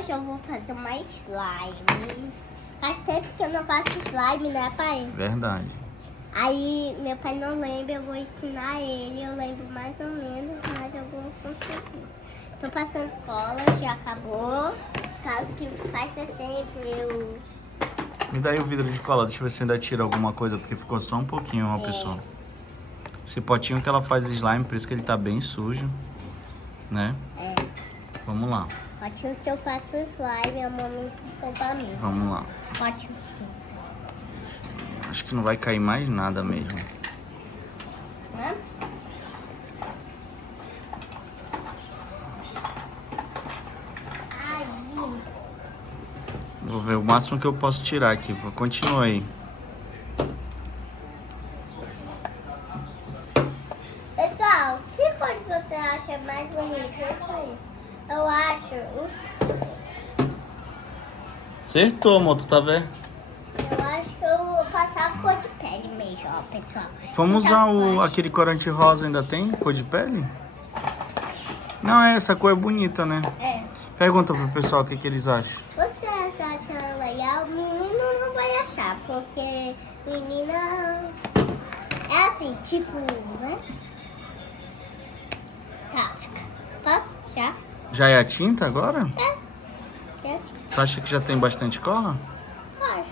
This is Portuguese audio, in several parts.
hoje eu vou fazer uma slime. Faz tempo que eu não faço slime, né, pai? Verdade. Aí meu pai não lembra, eu vou ensinar ele. Eu lembro mais ou menos, mas eu vou conseguir. Tô passando cola, já acabou. Caso que faz tempo eu... Me dá aí o vidro de cola, deixa eu ver se ainda tira alguma coisa, porque ficou só um pouquinho, ó, pessoal. Esse potinho que ela faz slime, por isso que ele tá bem sujo, né? É. Vamos lá. Potinho que eu faço slime, a mamãe comprou pra mim. Vamos lá. Potinho sim. Acho que não vai cair mais nada mesmo. Hã? Aí. Vou ver o máximo que eu posso tirar aqui. Continua aí. Pessoal, que cor que você acha mais bonita? Isso aí. Eu acho... Acertou, amor, tu tá vendo? Eu acho que eu vou passar a cor de pele mesmo, ó, pessoal. Vamos Fica usar aquele corante rosa, ainda tem cor de pele? Não, essa cor é bonita, né? É. Pergunta pro pessoal o que eles acham. Você está achando legal? Menino não vai achar, porque menina é assim, tipo, né? Casca. Posso? Já? Já é a tinta agora? É. Já? Tu acha que já tem bastante cola? Acho.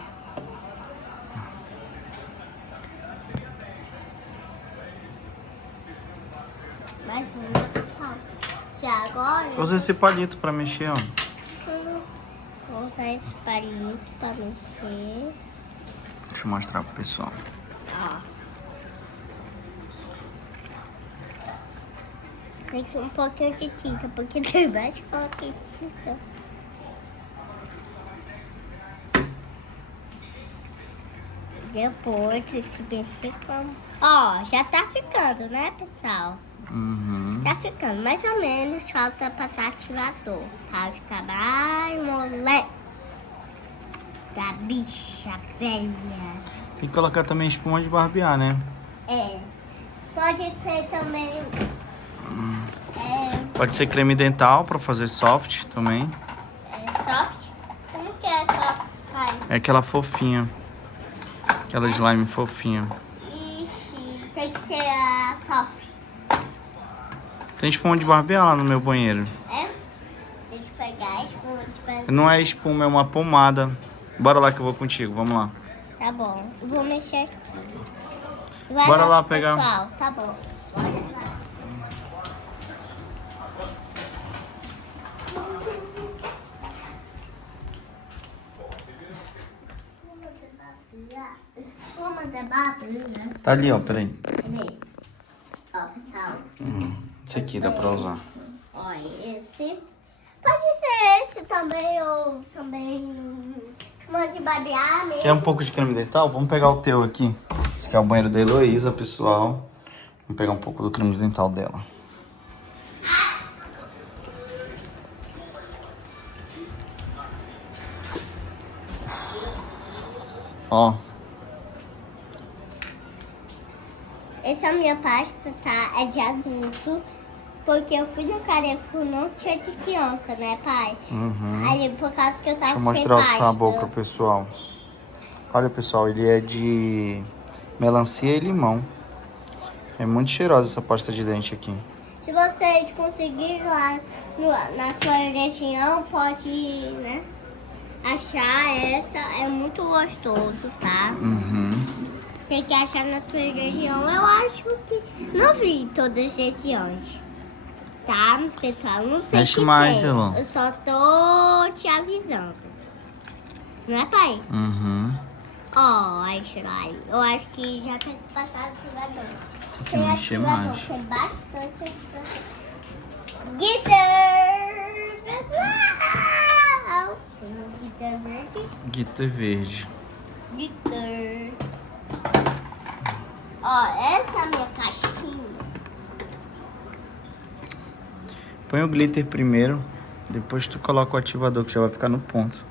Mais uma, pessoal. Já agora... Usa esse palito pra mexer, ó. Vou usar esse palito pra mexer. Deixa eu mostrar pro pessoal. Ó. Tem que um pouquinho de tinta, porque tem mais coloquei tinta. Depois tem que mexer com... Ó, já tá ficando, né, pessoal? Uhum. Tá ficando mais ou menos, falta passar ativador. Pra ficar mais moleque. Da bicha velha. Tem que colocar também espuma de barbear, né? É. Pode ser também... Pode ser creme dental pra fazer soft também. Soft? Como que é soft, pai? É aquela fofinha. Aquela slime fofinha. Ixi, tem que ser a soft. Tem espuma de barbear lá no meu banheiro. É? Tem que pegar a espuma de barbear. Não é espuma, é uma pomada. Bora lá que eu vou contigo, vamos lá. Tá bom, eu vou mexer aqui. Bora lá pegar. Pessoal, tá bom. Olha lá. Espuma da babinha. Tá ali, ó, peraí. Cadê? Ó, pessoal. Esse aqui dá pra usar. Olha, esse. Pode ser esse também, ou também espuma de barbear mesmo. Quer um pouco de creme dental? Vamos pegar o teu aqui. Esse aqui é o banheiro da Heloísa, pessoal. Vamos pegar um pouco do creme dental dela. Ó. Essa minha pasta, tá? É de adulto. Porque eu fui no Carrefour, não tinha de criança, né, pai? Uhum. Aí, por causa que eu tava Deixa eu sem mostrar o pasta. sabor pro pessoal. Olha, pessoal, ele é de melancia e limão. É muito cheirosa essa pasta de dente aqui. Se vocês conseguirem lá na sua região, pode, né, achar essa. É muito gostoso, tá? Uhum. Tem que achar na sua região. Eu acho que não vi em todas as regiões. Tá, pessoal? Não sei Mexe se mais, tem. Elon. Eu só tô te avisando. Não é, pai? Uhum. Ó, a slime. Eu acho que já tem que passar ativador. Tem que mexer mais. Tem bastante. Glitter! Pessoal! Tem um glitter verde. Glitter verde. Glitter. Ó, essa é a minha caixinha. Põe o glitter primeiro, depois tu coloca o ativador que já vai ficar no ponto.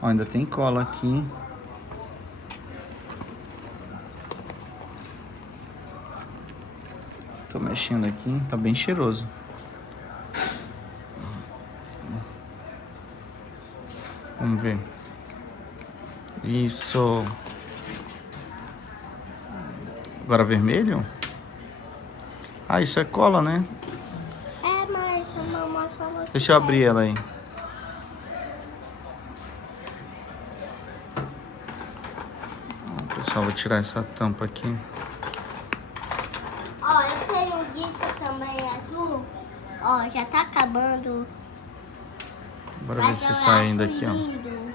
Ó, ainda tem cola aqui. Tô mexendo aqui, tá bem cheiroso. Vamos ver. Isso. Agora vermelho? Ah, isso é cola, né? É, mas a mamãe falou que Deixa eu abrir ela aí. Pessoal, vou tirar essa tampa aqui. Ó, eu tenho um dito também azul. Ó, já tá acabando. Bora ver se sai ainda aqui, ó. Lindo.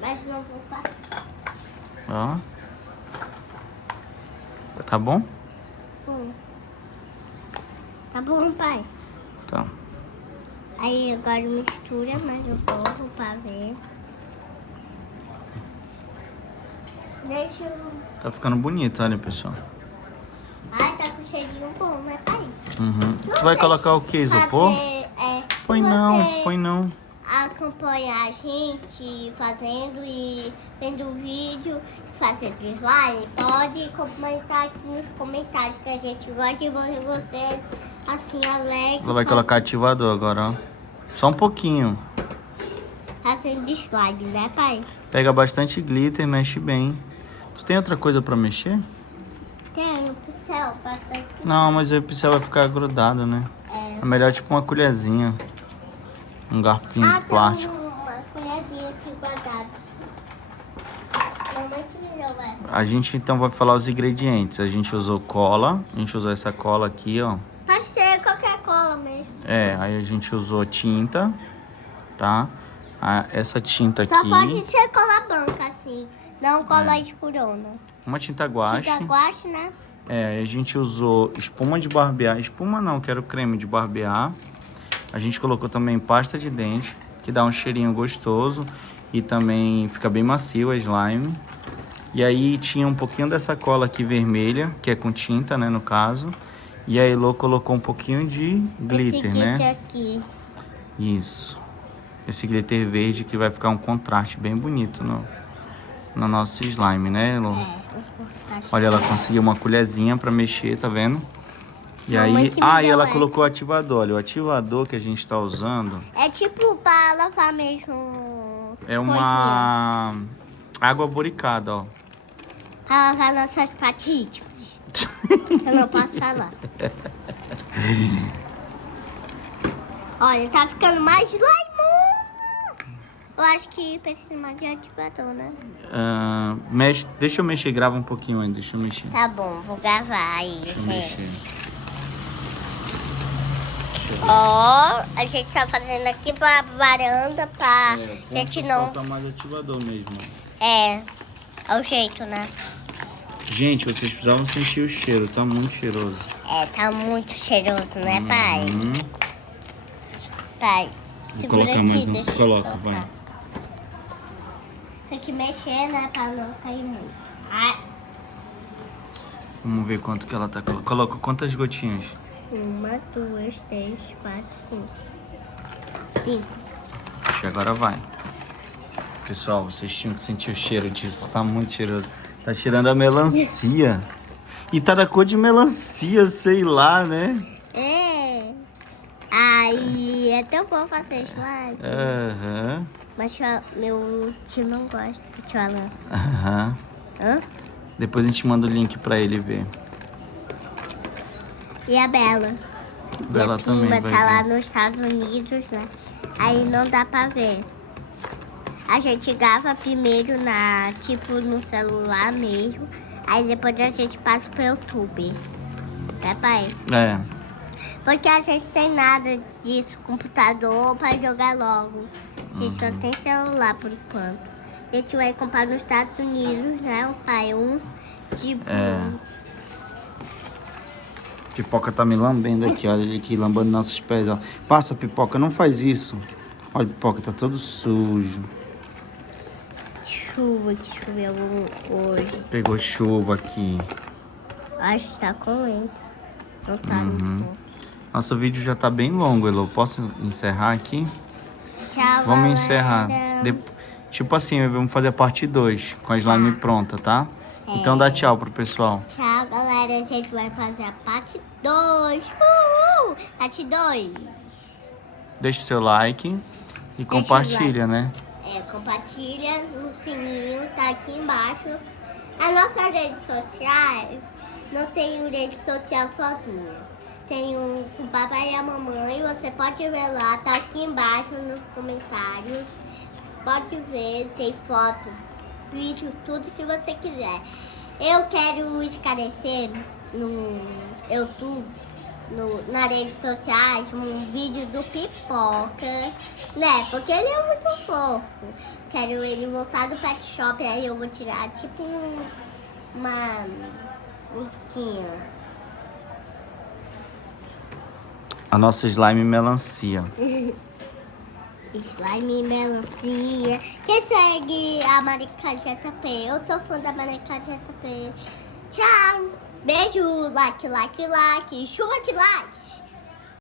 Mas não vou passar. Ó. Tá bom? Tá bom, pai? Tá. Aí agora mistura mais um pouco pra ver. Deixa eu... Tá ficando bonito, olha, pessoal. Ai, tá com cheirinho bom, né, pai? Tu vai colocar o que, isopor? Põe não, põe não. Acompanhar a gente fazendo e vendo o vídeo, fazendo slime, pode comentar aqui nos comentários que a gente gosta de ver vocês assim, alegre. Ela vai colocar ativador agora, ó. Só um pouquinho. Fazendo slime, né, pai? Pega bastante glitter, mexe bem. Tu tem outra coisa pra mexer? Tem o pincel, bastante. Não, mas o pincel vai ficar grudado, né? É melhor tipo uma colherzinha. Um garfinho de plástico. Tem uma colherzinha aqui guardada. Mamãe que me deu essa. A gente então vai falar os ingredientes. A gente usou cola. A gente usou essa cola aqui, ó. Pode ser qualquer cola mesmo. É, aí a gente usou tinta, tá? Essa tinta aqui. Só pode ser cola branca, assim. Não cola de corona. Uma tinta guache. Tinta guache, né? É, a gente usou espuma de barbear. Espuma não, quero creme de barbear. A gente colocou também pasta de dente, que dá um cheirinho gostoso. E também fica bem macio a slime. E aí tinha um pouquinho dessa cola aqui vermelha, que é com tinta, né, no caso. E a Elo colocou um pouquinho de glitter, Esse né? glitter aqui. Isso. Esse glitter verde que vai ficar um contraste bem bonito no nosso slime, né, Elo? Olha, ela conseguiu uma colherzinha pra mexer, tá vendo? E aí... Ah, e ela colocou o ativador. Olha, o ativador que a gente tá usando... É tipo pra lavar mesmo... É uma água boricada, ó. Pra lavar nossas patíticas. Eu não posso falar. Olha, tá ficando mais slime. Eu acho que precisa mais de ativador, né? Mexe, deixa eu mexer, grava um pouquinho ainda, deixa eu mexer. Tá bom, vou gravar aí, Deixa eu gente. mexer. Ó, a gente tá fazendo aqui pra varanda pra gente não... Falta mais ativador mesmo. É o jeito, né? Gente, vocês precisavam sentir o cheiro, tá muito cheiroso. É, tá muito cheiroso, né, pai? Pai, Vou segura colocar aqui, mais um. deixa eu Coloca, colocar. vai. Tem que mexer, né, pra não cair muito. Ai. Vamos ver quanto que ela tá colocando. Coloca quantas gotinhas? 1, 2, 3, 4, 5. 5. Acho que agora vai. Pessoal, vocês tinham que sentir o cheiro disso. Tá muito cheiroso. Tá cheirando a melancia. E tá da cor de melancia, sei lá, né? É. Aí, é tão bom fazer slime. Aham. Mas meu tio não gosta do tio Alan. Aham. Hã? Depois a gente manda o link pra ele ver. E a Bela? Bela Minha também prima vai tá lá ver. nos Estados Unidos, né? Aí não dá pra ver. A gente grava primeiro tipo no celular mesmo. Aí depois a gente passa pro YouTube. Né, pai? É. Porque a gente tem nada disso, computador pra jogar logo. A gente só tem celular por enquanto. A gente vai comprar nos Estados Unidos, né, o pai? Tipo... É. Pipoca tá me lambendo aqui, olha ele aqui, lambendo nossos pés, ó. Passa, Pipoca, não faz isso. Olha, Pipoca, tá todo sujo. Chuva que choveu hoje. Pegou chuva aqui. Acho que tá com lento. Não tá muito bom. Nosso vídeo já tá bem longo, Elo. Posso encerrar aqui? Tchau, Vamos galera. encerrar. Tipo assim, vamos fazer a parte 2 com a slime pronta, tá? Então dá tchau pro pessoal. Tchau, galera. A gente vai fazer a parte 2. Parte 2. Deixe seu like. E compartilha, né? Compartilha no sininho, tá aqui embaixo. As nossas redes sociais não tem rede social sozinha. Tem o papai e a mamãe, você pode ver lá, tá aqui embaixo nos comentários. Você pode ver, tem fotos, vídeo, tudo que você quiser. Eu quero esclarecer no YouTube, nas redes sociais, um vídeo do Pipoca, né? Porque ele é muito fofo. Quero ele voltar do pet shop, aí eu vou tirar tipo uma musiquinha. A nossa slime melancia. Slime melancia. Quem segue a Marica JP? Eu sou fã da Marica JP. Tchau. Beijo, like, like, like. Chuva de like.